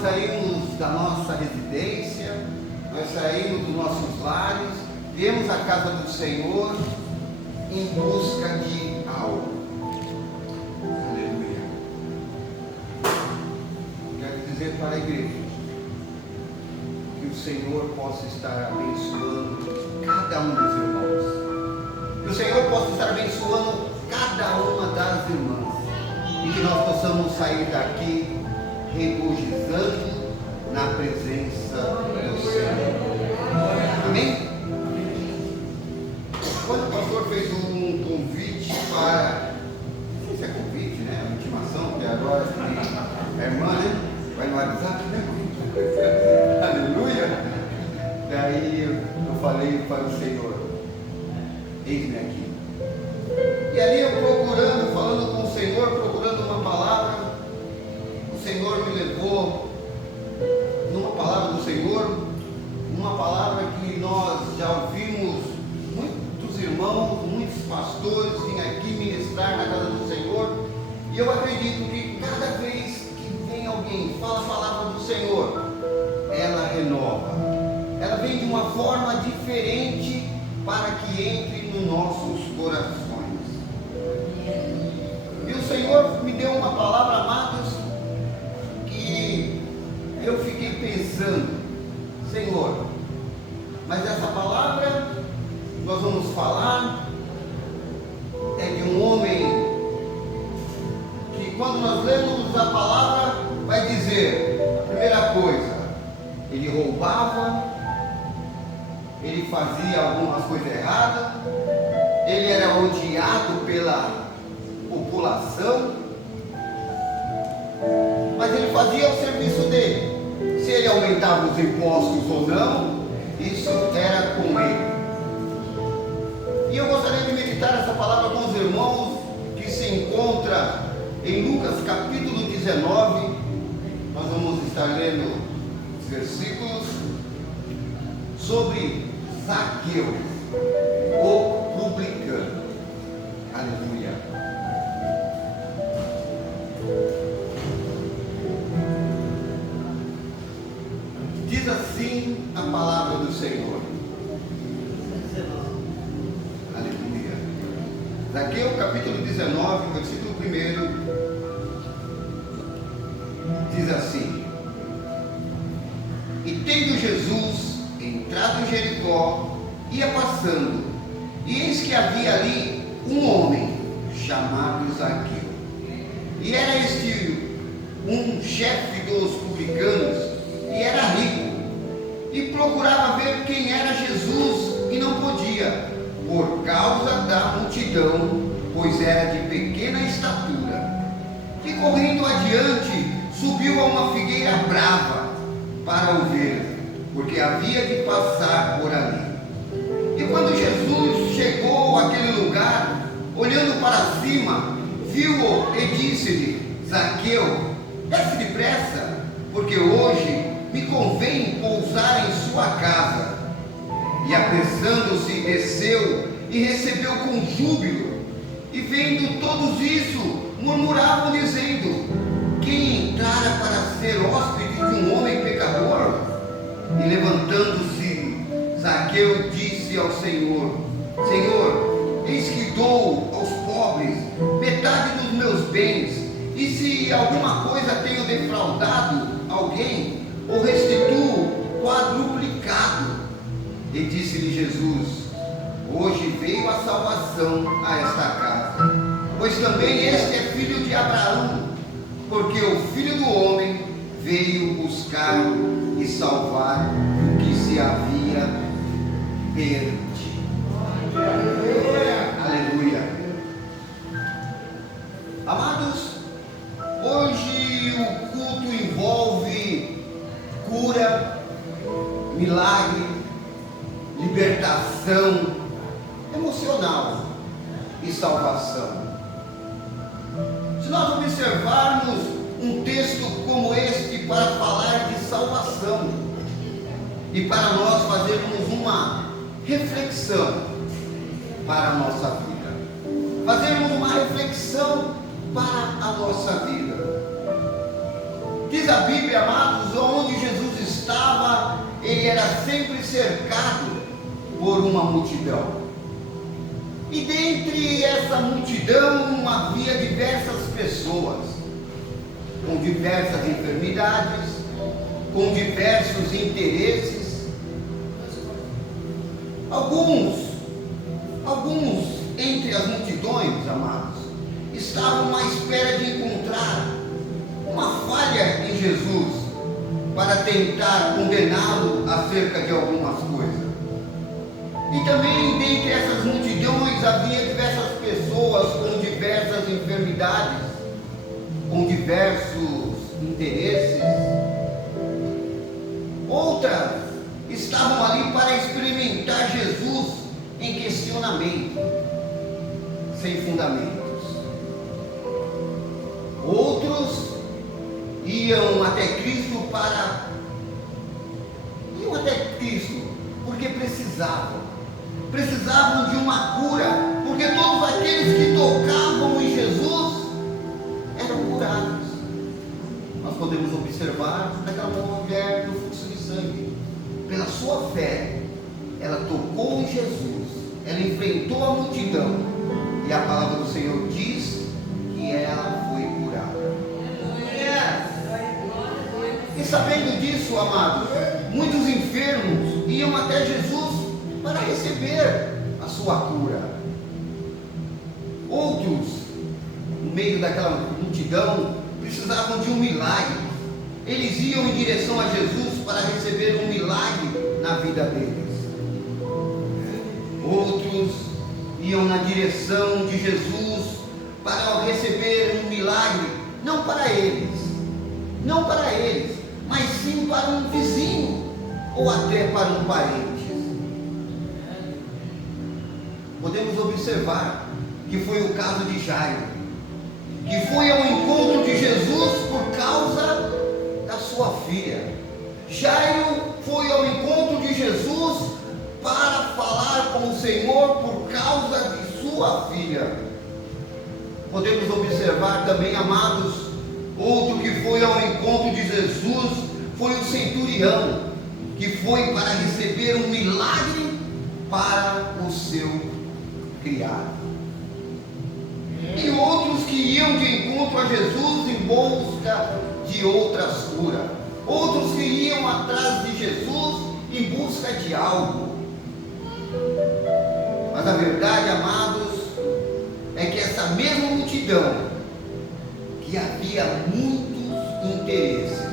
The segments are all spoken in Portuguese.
nós saímos da nossa residência, nós saímos dos nossos lares, viemos à casa do Senhor em busca de algo. Aleluia. Quero dizer para a igreja que o Senhor possa estar abençoando cada um dos irmãos, que o Senhor possa estar abençoando cada uma das irmãs, e que nós possamos sair daqui regozijando na presença do Senhor. Amém? Quando o pastor fez um convite para, não sei se é convite, né? Uma intimação, que agora a irmã, né? Vai no WhatsApp, né? Aleluia! Daí eu falei para o Senhor: eis-me aqui. E ali eu procurando, falando com o Senhor, procurando uma palavra, o Senhor me levou numa palavra do Senhor, uma palavra que nós já ouvimos muitos irmãos, muitos pastores virem aqui ministrar na casa do Senhor, e eu acredito que cada vez que vem alguém fala a palavra do Senhor, ela renova, ela vem de uma forma diferente para que entre nos nossos corações. E o Senhor me deu uma palavra, amados, que eu fiquei pensando: Senhor, mas essa palavra nós vamos falar é de um homem que, quando nós lemos a palavra, vai dizer, primeira coisa, ele roubava, ele fazia algumas coisas erradas, ele era odiado pela população, mas ele fazia o serviço dele. Se ele aumentava os impostos ou não, isso era com ele. E eu gostaria de meditar essa palavra com os irmãos, que se encontra em Lucas capítulo 19. Nós vamos estar lendo os versículos sobre Zaqueu, o publicano. Aleluia. Diz assim a palavra do Senhor. Aleluia. Zaqueu capítulo 19, versículo 1, diz assim: e tendo Jesus entrado em Jericó, ia passando, e eis que havia ali um homem chamado Zaqueu, e era este um chefe dos publicanos, e era rico, e procurava ver quem era Jesus, e não podia, por causa da multidão, pois era de pequena estatura. E correndo adiante, subiu a uma figueira brava para o ver, porque havia de passar por ali. E quando Jesus chegou àquele lugar, olhando para cima, viu-o e disse-lhe: Zaqueu, desce depressa, porque hoje me convém pousar em sua casa. E apressando-se, desceu e recebeu com júbilo. E vendo todos isso, murmuravam dizendo: quem entrara para ser hóspede de um homem pecador? E levantando-se, Zaqueu disse ao Senhor: Senhor, eis que dou aos pobres metade dos meus bens, e se alguma coisa tenho defraudado alguém, o restituo quadruplicado. E disse-lhe Jesus: hoje veio a salvação a esta casa, pois também este é filho de Abraão, porque o Filho do Homem veio buscar e salvar o que se havia perdido. Aleluia. Amados, hoje o culto envolve cura, milagre, libertação emocional e salvação. Se nós observarmos um texto como este para falar de salvação e para nós fazermos uma reflexão para a nossa vida, fazermos uma reflexão para a nossa vida. Diz a Bíblia, amados, sempre cercado por uma multidão. E dentre essa multidão havia diversas pessoas, com diversas enfermidades, com diversos interesses. Alguns entre as multidões, amados, estavam à espera de encontrar uma falha em Jesus para tentar condená-lo acerca de algumas coisas. E também dentre essas multidões havia diversas pessoas com diversas enfermidades, com diversos interesses. Outras estavam ali para experimentar Jesus em questionamento, sem fundamentos. Outros iam até Cristo porque precisavam de uma cura, porque todos aqueles que tocavam em Jesus eram curados. Nós podemos observar naquela mulher do fluxo de sangue, pela sua fé, ela tocou em Jesus, ela enfrentou a multidão, e a palavra do Senhor diz que ela foi curada. E sabendo disso, amados, muitos enfermos iam até Jesus para receber a sua cura. Outros, no meio daquela multidão, precisavam de um milagre. Eles iam em direção a Jesus para receber um milagre na vida deles. Outros iam na direção de Jesus para receber um milagre, não para eles, mas sim para um vizinho ou até para um parente. Podemos observar que foi o caso de Jairo, que foi ao encontro de Jesus por causa da sua filha. Jairo foi ao encontro de Jesus para falar com o Senhor por causa de sua filha. Podemos observar também, amados, outro que foi ao encontro de Jesus foi o centurião, que foi para receber um milagre para o seu criado. E outros que iam de encontro a Jesus em busca de outras curas. Outros que iam atrás de Jesus em busca de algo. Mas a verdade, amados, é que essa mesma multidão, que havia muitos interesses,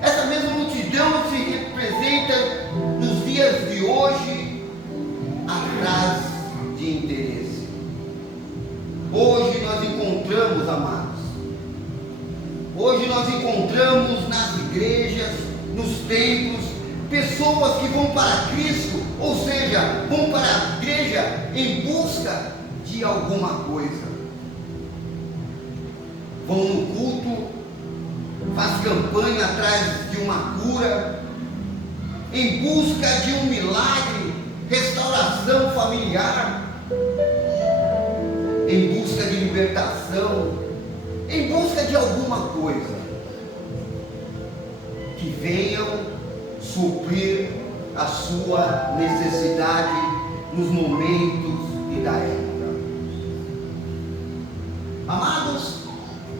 essa mesma multidão se representa nos dias de hoje atrás de interesse. Hoje nós encontramos, amados, nas igrejas, nos templos, pessoas que vão para Cristo, ou seja, vão para a igreja em busca de alguma coisa. Vão no culto, faz campanha atrás de uma cura, em busca de um milagre, restauração familiar, em busca de libertação, em busca de alguma coisa que venham suprir a sua necessidade nos momentos e da época. Amados,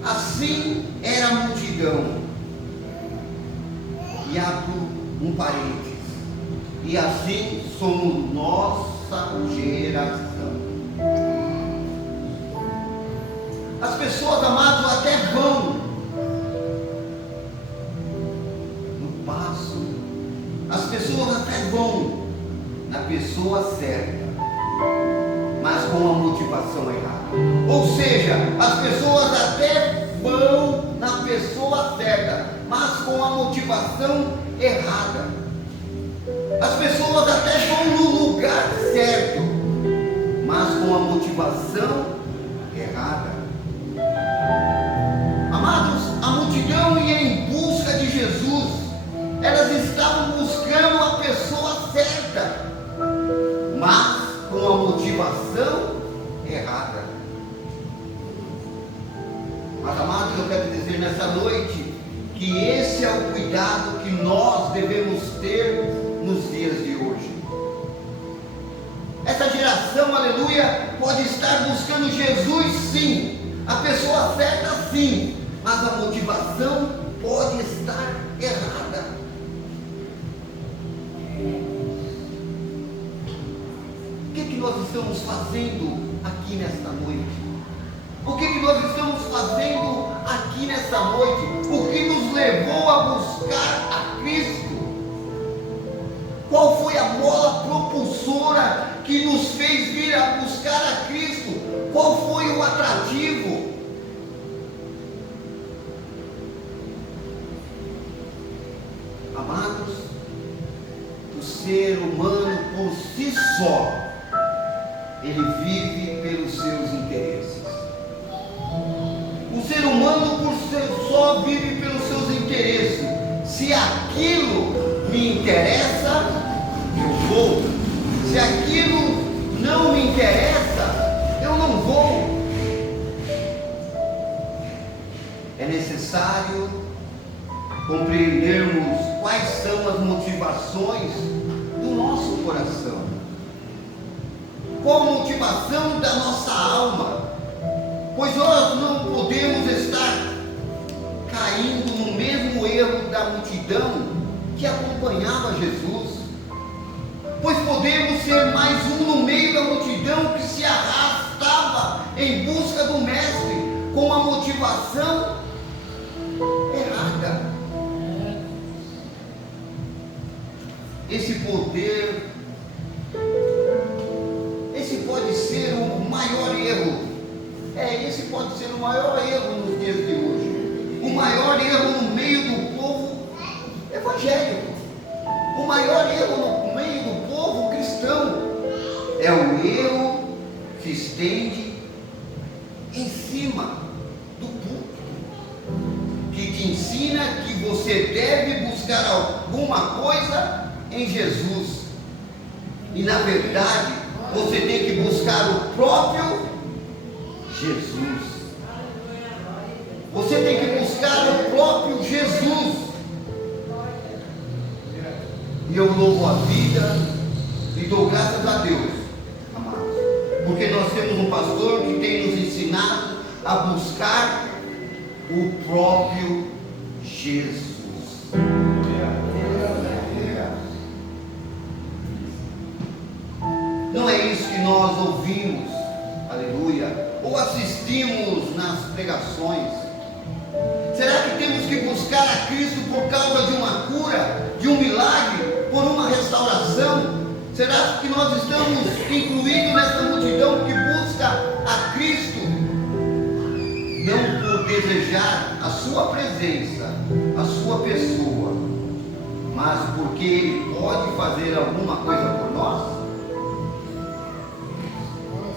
assim era a multidão. E abro um parênteses. E assim somos nossa geração. As pessoas, amados, até vão no passo, as pessoas até vão na pessoa certa, mas com a motivação errada. Ou seja, as pessoas até vão na pessoa certa, mas com a motivação errada. As pessoas até vão no lugar certo, mas com a motivação errada. Amados, a multidão ia em busca de Jesus. Elas estavam buscando a pessoa certa, mas com a motivação errada. Mas, amados, eu quero dizer nessa noite que esse é o cuidado que nós devemos ter nos dias de hoje. Essa geração, aleluia, pode estar buscando Jesus sim, a pessoa certa sim, mas a motivação pode estar errada. O que nós estamos fazendo aqui nesta noite? O que nós estamos fazendo aqui nessa noite? O que nos levou a buscar a Cristo? Qual foi a mola propulsora que nos fez vir a buscar a Cristo? Qual foi o atrativo? Amados, o ser humano por si só, ele vive pelos seus interesses. O ser humano por si só vive pelos seus interesses. Se aquilo me interessa, eu vou. Se aquilo não me interessa, eu não vou. É necessário compreendermos quais são as motivações do nosso coração. Qual a motivação da nossa alma? Pois nós não podemos estar caindo no mesmo erro da multidão que acompanhava Jesus. Pois podemos ser mais um no meio da multidão que se arrastava em busca do Mestre com a motivação errada. Esse poder, esse pode ser o maior erro. Esse pode ser o maior erro nos dias de hoje. O maior erro no meio do povo evangélico. O maior erro no meio do povo cristão é o erro que se estende em cima do púlpito, que te ensina que você deve buscar alguma coisa em Jesus, e na verdade você tem que buscar o próprio Jesus. Você tem que buscar o próprio Jesus. E eu louvo a vida e dou graças a Deus, amados, porque nós temos um pastor que tem nos ensinado a buscar o próprio Jesus. Não é isso que nós ouvimos, aleluia, ou assistimos nas pregações. Será que temos que buscar a Cristo por causa de uma cura, de um milagre, por uma restauração? Será que nós estamos incluídos nessa multidão que busca a Cristo, não por desejar a sua presença, a sua pessoa, mas porque Ele pode fazer alguma coisa por nós?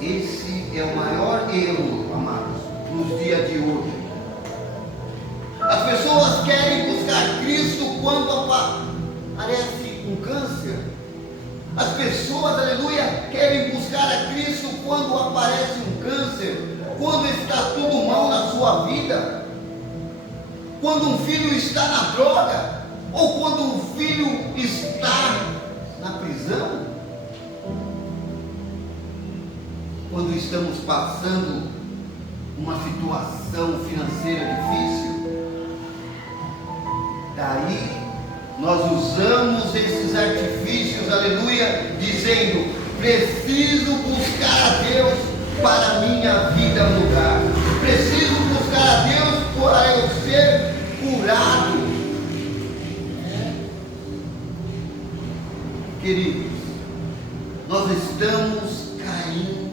Esse é o maior erro, amados, nos dias de hoje. As pessoas querem buscar Cristo quando aparece um câncer. As pessoas, aleluia, querem buscar a Cristo quando aparece um câncer, quando está tudo mal na sua vida, quando um filho está na droga, ou quando um filho está na prisão. Quando estamos passando uma situação financeira difícil, daí nós usamos esses artifícios, aleluia, dizendo: preciso buscar a Deus para a minha vida mudar, preciso buscar a Deus para eu ser curado. Queridos, nós estamos caindo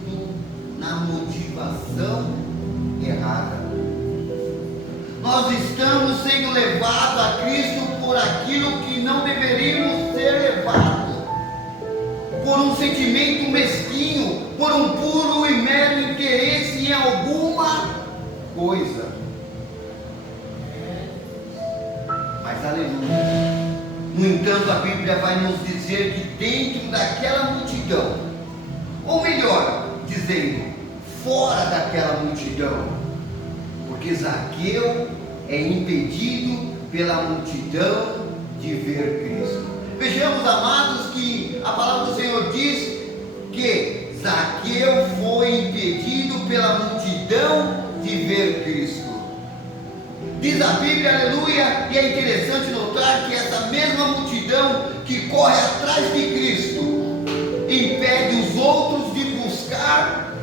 na motivação errada. Nós estamos sendo levados a Cristo por aquilo que não deveríamos ser levados, por um sentimento mesquinho, por um puro e mero interesse em alguma coisa. Mas aleluia, no entanto a Bíblia vai nos dizer que dentro daquela multidão, ou melhor dizendo, fora daquela multidão, porque Zaqueu é impedido pela multidão de ver Cristo. Vejamos, amados, que a palavra do Senhor diz que Zaqueu foi impedido pela multidão de ver Cristo. Diz a Bíblia, aleluia, e é interessante notar que essa mesma multidão que corre atrás de Cristo impede os outros de buscar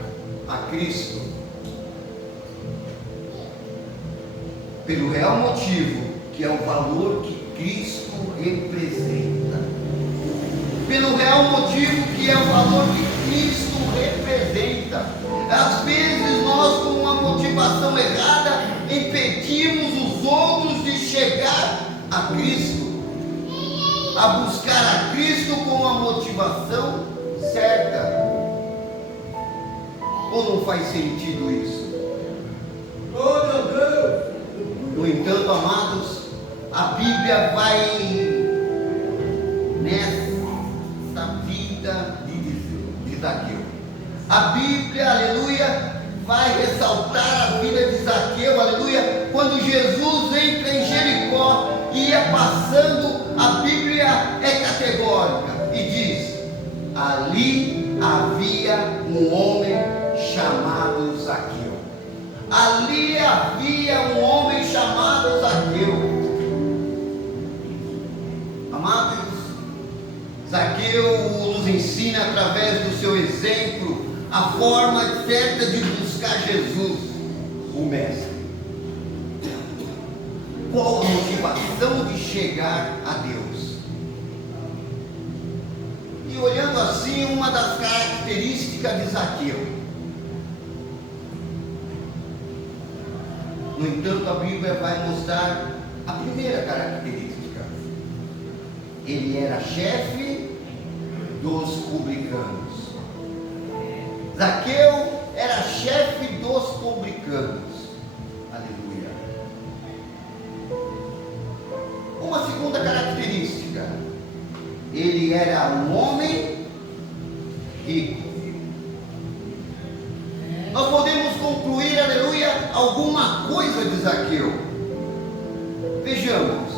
a Cristo, pelo real motivo que é o valor que Cristo representa, pelo real motivo que é o valor que Cristo representa. Às vezes nós, com uma motivação errada, impedimos os outros de chegar a Cristo, a buscar a Cristo com a motivação certa. Ou não faz sentido isso? Glória a Deus! No entanto, amados, a Bíblia vai nessa vida de Zaqueu. A Bíblia, aleluia, vai ressaltar a vida de Zaqueu, aleluia, quando Jesus entra em Jericó e ia passando, a Bíblia é categórica e diz: ali havia um homem chamado Zaqueu. Ali havia um homem chamado Zaqueu. Amados, Zaqueu nos ensina através do seu exemplo a forma certa de buscar Jesus, o Mestre. Qual a motivação de chegar a Deus? E olhando assim, uma das características de Zaqueu. No entanto, a Bíblia vai mostrar a primeira característica. Ele era chefe dos publicanos. Zaqueu era chefe dos publicanos. Aleluia. Uma segunda característica: ele era um homem rico. Nós podemos concluir, aleluia, alguma coisa de Zaqueu. Vejamos,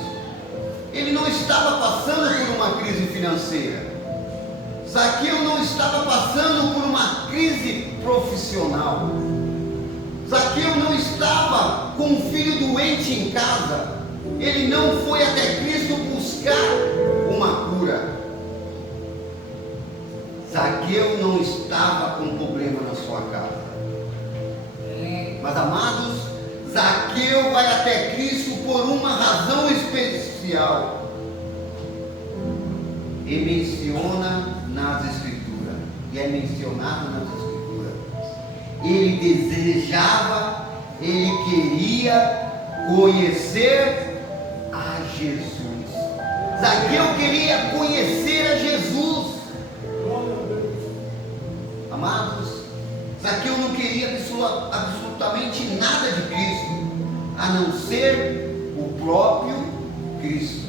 ele não estava passando por uma crise financeira. Zaqueu não estava passando por uma crise profissional. Zaqueu não estava com um filho doente em casa. Ele não foi até Cristo buscar uma cura. Zaqueu não estava com problema na sua casa. Mas, amados, Zaqueu vai até Cristo por uma razão especial. E menciona nas Escrituras, e é mencionado nas Escrituras, ele desejava, ele queria conhecer a Jesus. Zaqueu queria conhecer a Jesus. Amados, Zaqueu não queria absolutamente nada de Cristo, a não ser o próprio Cristo.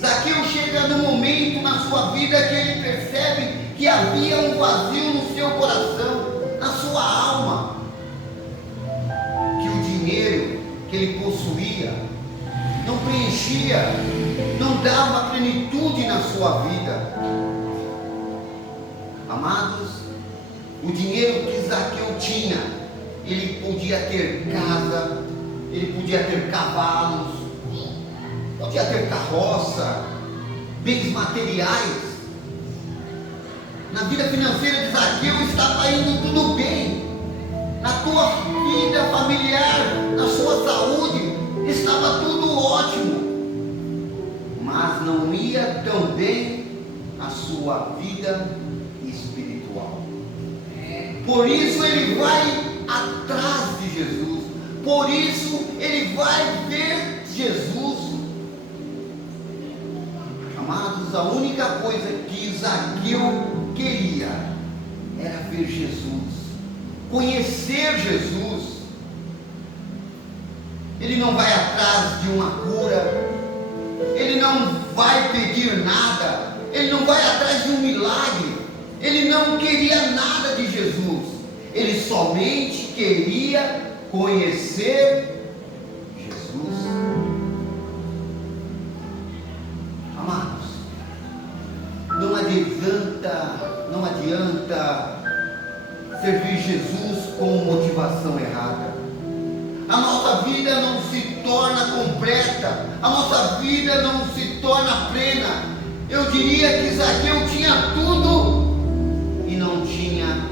Zaqueu chega no momento na sua vida que ele percebe que havia um vazio no seu coração, na sua alma, que o dinheiro que ele possuía não preenchia, não dava plenitude na sua vida. Amados, o dinheiro que Zaqueu tinha, ele podia ter casa, ele podia ter cavalos, podia ter carroça, bens materiais. Na vida financeira de Zaqueu estava indo tudo bem. Na tua vida familiar, na sua saúde, estava tudo ótimo. Mas não ia tão bem a sua vida espiritual. Por isso ele vai atrás de Jesus. Por isso ele vai ver Jesus. Amados, a única coisa que Zaqueu queria era ver Jesus, conhecer Jesus. Ele não vai atrás de uma cura, ele não vai pedir nada, ele não vai atrás de um milagre, ele não queria nada de Jesus, ele somente queria conhecer Jesus. Amados, servir Jesus com motivação errada. A nossa vida não se torna completa, a nossa vida não se torna plena. Eu diria que Zaqueu tinha tudo e não tinha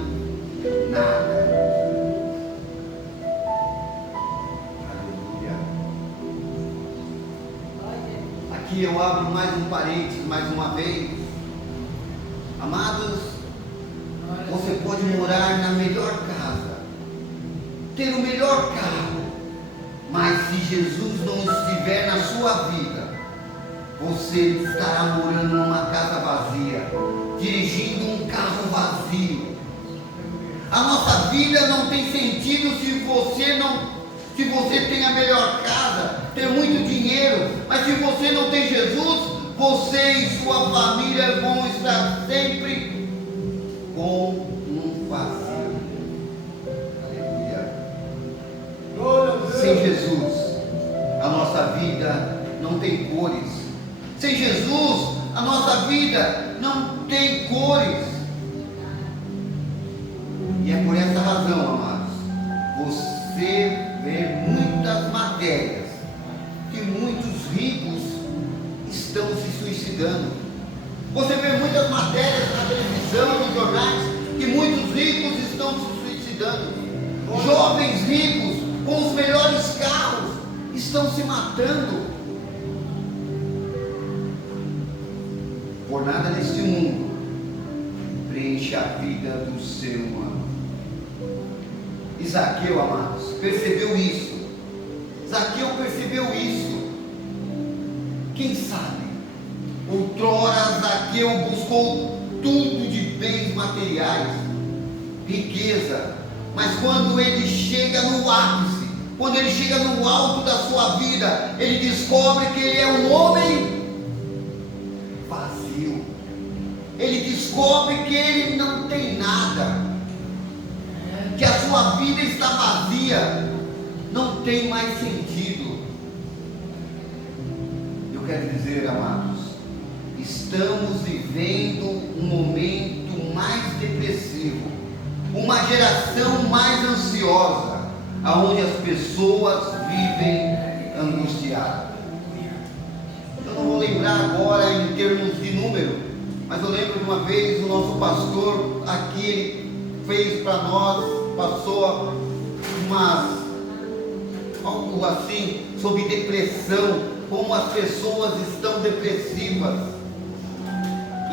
nada. Aleluia. Aqui eu abro mais um parênteses, mais uma vez. Amados, você pode morar na melhor casa, ter o melhor carro, mas se Jesus não estiver na sua vida, você estará morando numa casa vazia, dirigindo um carro vazio. A nossa vida não tem sentido se você tem a melhor casa, tem muito dinheiro, mas se você não tem Jesus, você e sua família vão estar sempre com um vazio. Aleluia. Sem Jesus, a nossa vida não tem cores. Sem Jesus, a nossa vida não tem cores. E é por essa razão, amados, você vê muitas matérias que muitos ricos estão se suicidando. Você vê muitas matérias na televisão, nos jornais, que muitos ricos estão se suicidando. Jovens ricos com os melhores carros estão se matando. Por nada neste mundo preenche a vida do ser humano. E Zaqueu, amados, percebeu isso. Zaqueu percebeu isso. Quem sabe, outrora Zaqueu buscou tudo de bens materiais, riqueza, mas quando ele chega no ápice, quando ele chega no alto da sua vida, ele descobre que ele é um homem vazio. Ele descobre que ele não tem nada, que a sua vida está vazia, não tem mais sentido. Eu quero dizer, amados, estamos vivendo um momento mais depressivo, uma geração mais ansiosa, aonde as pessoas vivem angustiadas. Eu não vou lembrar agora em termos de número, mas eu lembro de uma vez o nosso pastor aqui, ele fez para nós, passou algo assim sobre depressão, como as pessoas estão depressivas.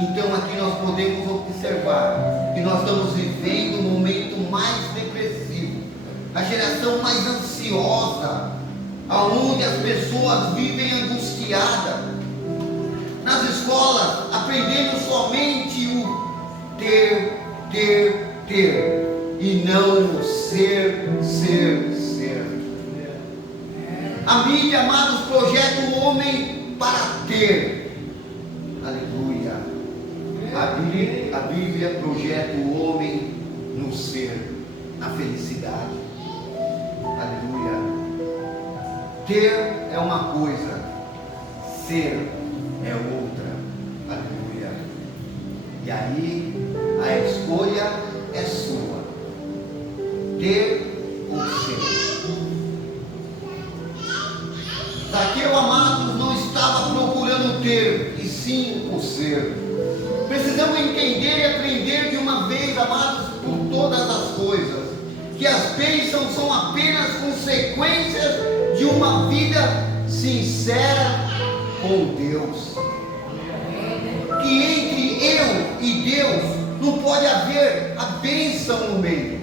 Então aqui nós podemos observar que nós estamos vivendo um momento mais depressivo, a geração mais ansiosa, aonde as pessoas vivem angustiadas. Nas escolas, aprendendo somente o ter, e não o ser. A mídia, amados, projeta o homem para ter. Aleluia. A Bíblia projeta o homem no ser, na felicidade. Aleluia. Ter é uma coisa, ser é outra. Aleluia. E aí a escolha é sua. Ter ou ser. Zaqueu, amados, não estava procurando ter, e sim o ser. Precisamos entender e aprender de uma vez, amados, por todas as coisas, que as bênçãos são apenas consequências de uma vida sincera com Deus. Que entre eu e Deus não pode haver a bênção no meio.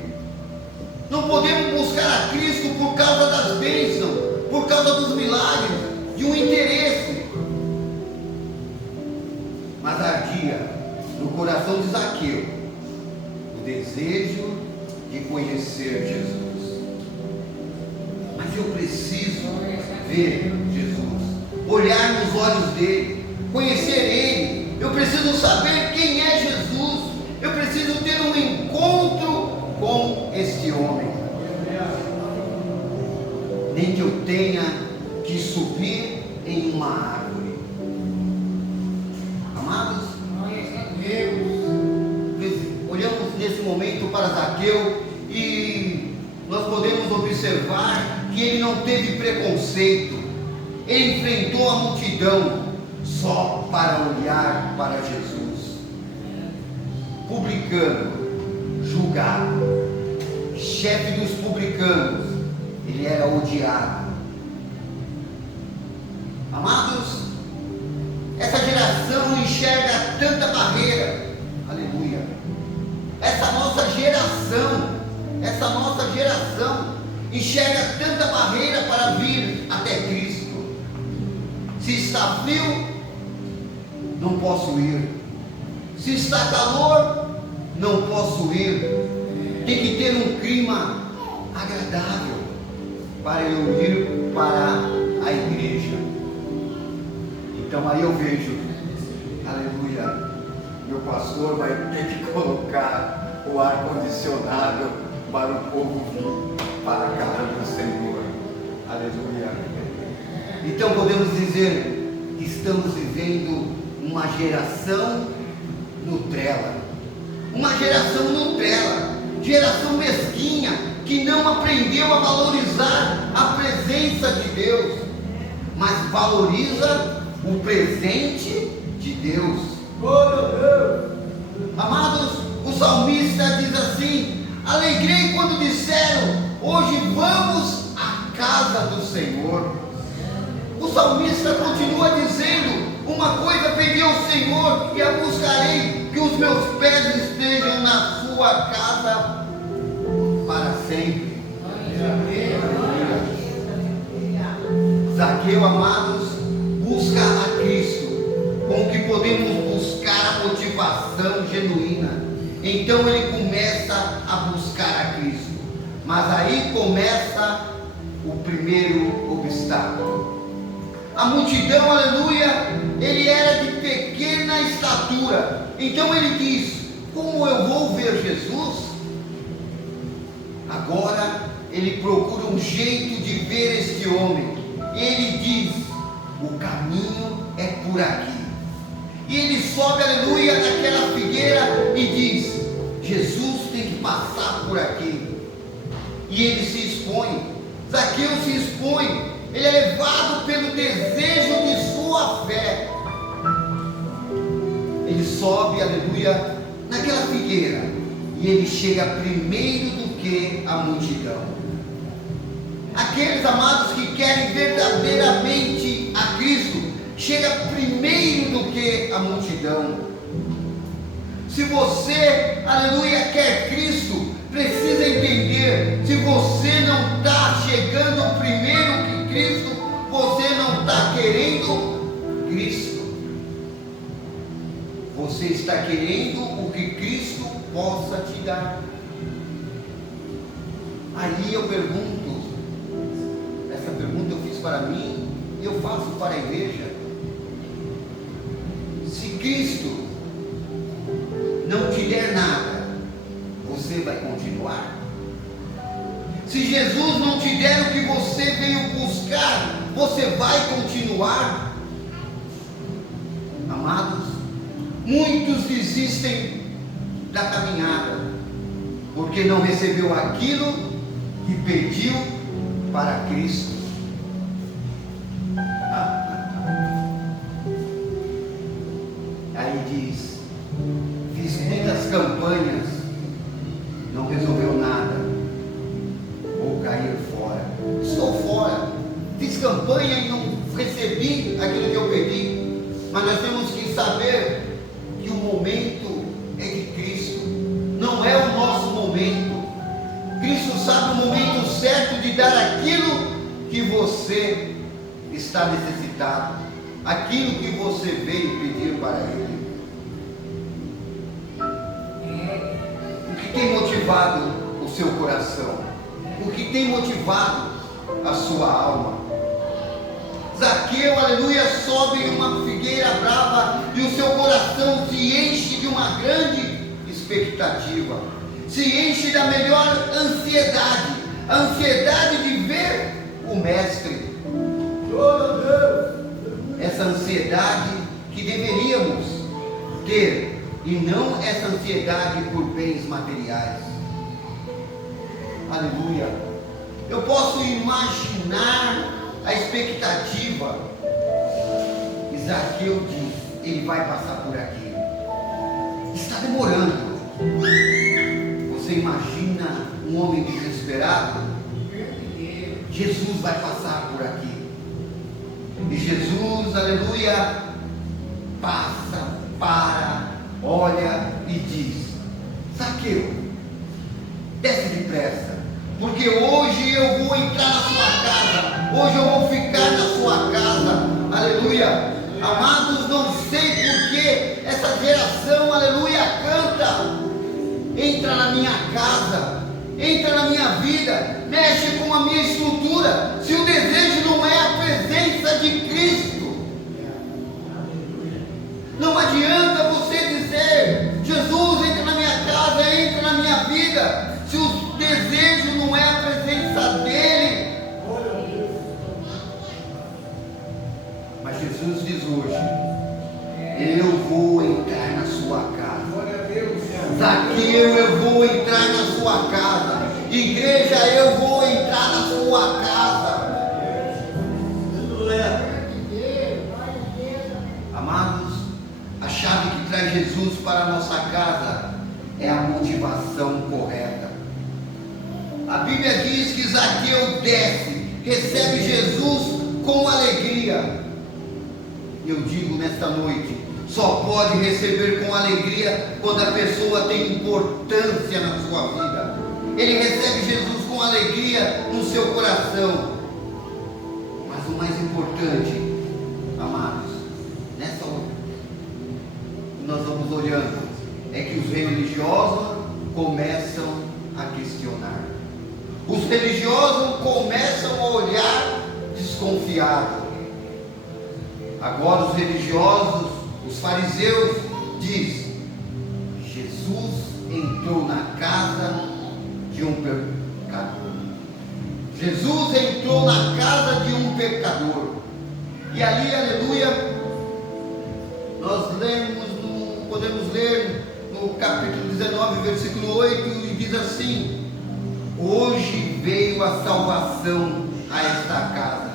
Não podemos buscar a Cristo por causa das bênçãos, por causa dos milagres, de um interesse. Mas ardia no coração de Zaqueu o desejo de conhecer Jesus. Mas eu preciso ver Jesus, olhar nos olhos dele, conhecer ele. Eu preciso saber quem é Jesus. Eu preciso ter um encontro com este homem. Nem que eu tenha que subir em uma árvore. Amados, olhamos nesse momento momento para Zaqueu, e nós podemos observar que ele não teve preconceito, ele enfrentou a multidão só para olhar para Jesus. Publicano, julgado, chefe dos publicanos, ele era odiado. Amados, essa geração enxerga tanta barreira, aleluia. Essa nossa geração enxerga tanta barreira para vir até Cristo. Se está frio, não posso ir. Se está calor, não posso ir. Tem que ter um clima agradável para eu ir para a igreja. Então aí eu vejo, aleluia, meu pastor vai ter que colocar o ar-condicionado para o povo vir para a casa do Senhor. Aleluia. Então podemos dizer que estamos vivendo uma geração Nutella. Uma geração Nutella, geração mesquinha, que não aprendeu a valorizar a presença de Deus, mas valoriza o presente de Deus. Amados, o salmista diz assim: alegrei quando disseram, hoje vamos à casa do Senhor. O salmista continua dizendo: uma coisa pedi ao Senhor e a buscarei, que os meus pés estejam na sua casa para sempre. Zaqueu, amados, busca a Cristo, com o que podemos buscar a motivação genuína. Então ele começa a buscar a Cristo, mas aí começa o primeiro obstáculo. A multidão, aleluia, ele era de pequena estatura. Então ele diz: como eu vou ver Jesus? Agora ele procura um jeito de ver este homem. Ele diz: o caminho é por aqui. E ele sobe, aleluia, naquela figueira e diz: Jesus tem que passar por aqui. E ele se expõe. Zaqueu se expõe. Ele é levado pelo desejo de sua fé. Ele sobe, aleluia, naquela figueira, e ele chega primeiro do que a multidão. Aqueles, amados, que querem verdadeiramente a Cristo, chega primeiro do que a multidão. Se você, aleluia, quer Cristo, precisa entender: se você não está chegando primeiro que Cristo, você não está querendo Cristo. Você está querendo o que Cristo possa te dar. Aí eu pergunto, essa pergunta eu fiz para mim e eu faço para a igreja: se Cristo não te der nada, você vai continuar? Se Jesus não te der o que você veio buscar, você vai continuar? Amados, muitos desistem da caminhada, porque não recebeu aquilo que pediu para Cristo. Aí diz: fiz muitas campanhas, não resolveu nada, vou cair fora. Estou fora. Fiz campanha e não recebi aquilo que eu pedi. Mas nós temos que saber que o momento é de Cristo, não é o nosso momento. Cristo sabe o momento certo de dar aquilo que você está necessitado, aquilo que você veio pedir para Ele. O que tem motivado o seu coração? O que tem motivado a sua alma? Zaqueu, aleluia, sobe em uma figueira brava e o seu coração se enche de uma grande expectativa, se enche da melhor ansiedade, a ansiedade de ver o Mestre. Essa ansiedade que deveríamos ter e não essa ansiedade por bens materiais. Aleluia. Eu posso imaginar a expectativa. Zaqueu diz: ele vai passar por aqui. Está demorando. Você imagina um homem desesperado? Jesus vai passar por aqui. E Jesus, aleluia, passa, para, olha e diz: Zaqueu, desce depressa, porque hoje eu vou entrar na sua casa, hoje eu vou ficar na sua casa. Aleluia. Amados, não sei porque essa geração, aleluia, canta: entra na minha casa, entra na minha vida, mexe com a minha estrutura. Se o desejo não é a presença de Cristo, não adianta você dizer: Jesus, entra na minha casa, entra na minha vida, se o desejo não é a presença dele. Mas Jesus diz hoje: eu vou entrar na sua casa. Zaqueu, eu vou entrar na sua casa. Igreja, eu vou entrar na sua casa. Amados, a chave que traz Jesus para a nossa casa é a motivação correta. A Bíblia diz que Zaqueu desce, recebe Jesus com alegria. Eu digo nesta noite, só pode receber com alegria quando a pessoa tem importância na sua vida. Ele recebe Jesus com alegria no seu coração. Mas o mais importante, amados, nessa hora nós vamos olhando, é que os religiosos começam a questionar. Os religiosos começam a olhar desconfiados. Agora os religiosos, os fariseus, diz: Jesus entrou na casa de um pecador. Jesus entrou na casa de um pecador. E ali, aleluia, nós podemos ler no capítulo 19, versículo 8, e diz assim: hoje veio a salvação a esta casa,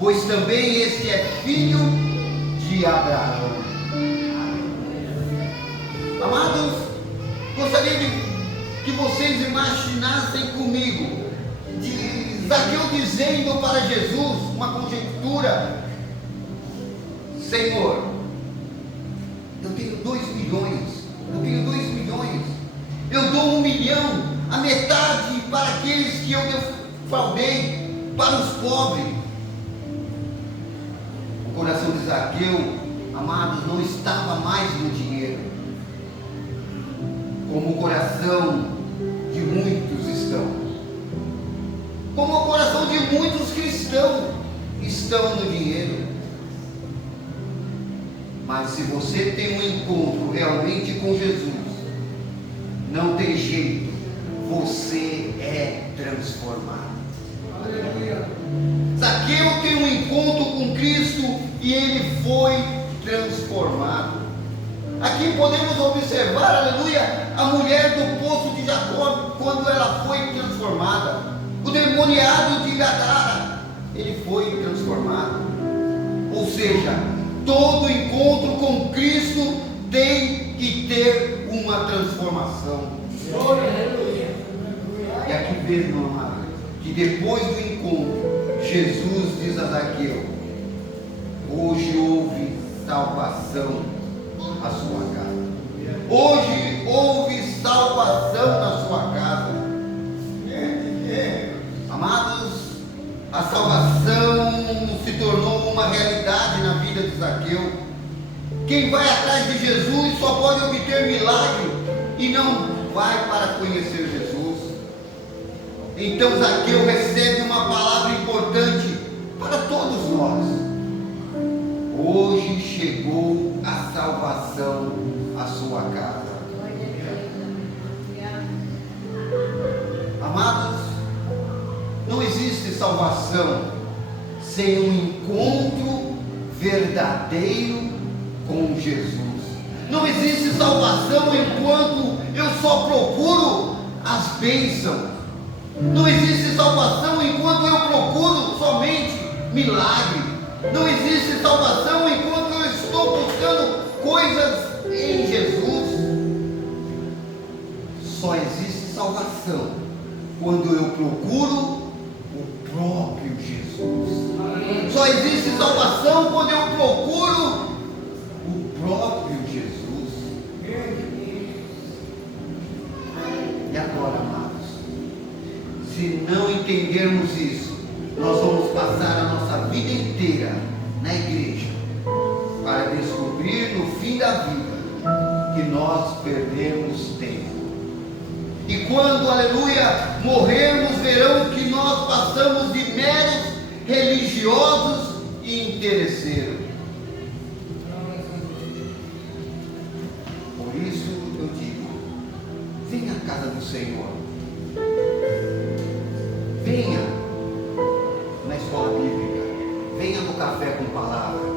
pois também este é filho de Abraão. Amados, gostaria que vocês imaginassem comigo de Zaqueu dizendo para Jesus uma conjectura: Senhor, eu tenho 2 milhões, eu dou 1 milhão, a metade para aqueles que eu defraudei, para os pobres. O coração de Zaqueu, amados, não estava mais no dinheiro, como o coração de muitos estão, como o coração de muitos cristãos estão no dinheiro. Mas se você tem um encontro realmente com Jesus, não tem jeito, você é transformado. Aleluia. Zaqueu tem um encontro com Cristo e ele foi transformado. Aqui podemos observar, aleluia, a mulher do poço de Jacó, quando ela foi transformada. O demoniado de Gadara, ele foi transformado. Ou seja, todo encontro com Cristo tem que ter uma transformação. E aqui vejo, meu amado, que depois do encontro, Jesus diz a Zaqueu: hoje houve salvação à sua casa. Hoje houve salvação na sua casa. Amados, a salvação se tornou uma realidade na vida de Zaqueu. Quem vai atrás de Jesus só pode obter milagre e não vai para conhecer Jesus. Então Zaqueu recebe uma palavra importante para todos nós: hoje chegou a salvação à sua casa. Amados, não existe salvação sem um encontro verdadeiro com Jesus. Não existe salvação enquanto eu só procuro as bênçãos. Não existe salvação enquanto eu procuro somente milagre. Não existe salvação enquanto eu estou buscando coisas em Jesus. Só existe salvação quando eu procuro o próprio Jesus. Só existe salvação quando eu procuro o próprio Jesus. E agora, amados, se não entendermos isso, nós vamos passar a nossa vida inteira na igreja para descobrir no fim da vida que nós perdemos tempo. E quando, aleluia, morrermos, verão que nós passamos de meros religiosos e interesseiros. Por isso eu digo, venha à casa do Senhor. Venha na escola bíblica. Venha no café com palavra.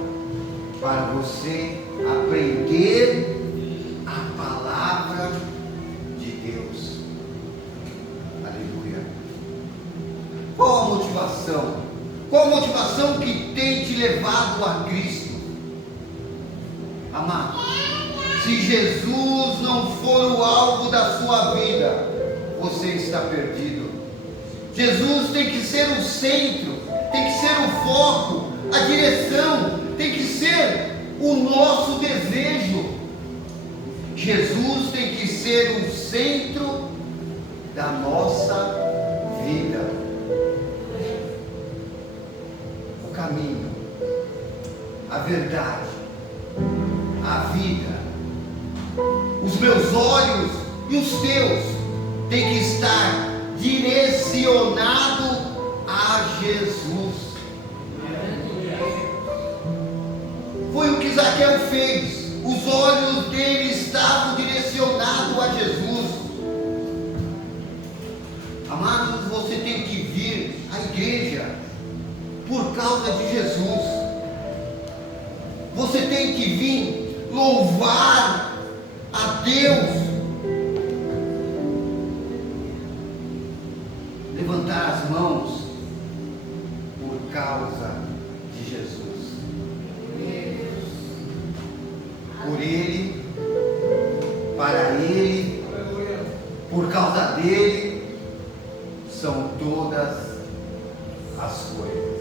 Para você aprender a palavra de Deus. Aleluia. Qual a motivação? Qual a motivação que tem te levado a Cristo? Amado, se Jesus não for o alvo da sua vida, você está perdido. Jesus tem que ser o centro, tem que ser o foco, a direção, tem que ser o nosso desejo. Jesus tem que ser o centro da nossa vida. O caminho, a verdade, a vida, os meus olhos e os teus tem que estar direcionado a Jesus. Foi o que Zaqueu fez. Os olhos dele estavam direcionados a Jesus. Amados, você tem que vir à igreja por causa de Jesus. Você tem que vir louvar a Deus. Levantar as mãos por causa de Jesus. Por Ele, para Ele, por causa dele, são todas as coisas.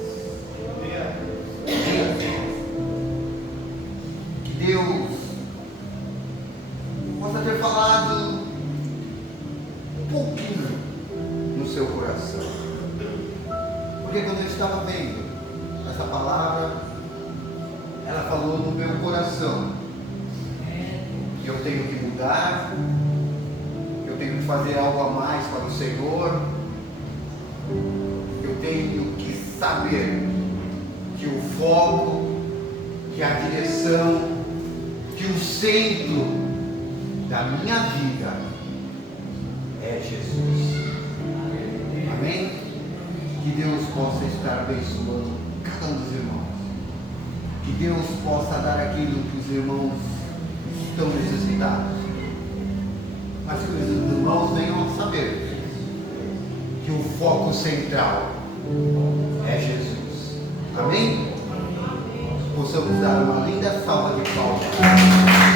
Que Deus possa ter falado um pouquinho no seu coração. Porque quando eu estava vendo essa palavra, ela falou no meu coração que eu tenho que mudar, que eu tenho que fazer algo a mais para o Senhor, que eu tenho que saber que o foco, que a direção, que o centro da minha vida é Jesus. Amém? Que Deus possa estar abençoando cada um dos irmãos. Que Deus possa dar aquilo que os irmãos estão necessitados. Mas que os irmãos venham a saber que o foco central é Jesus. Amém? Possamos dar uma linda salva de palmas.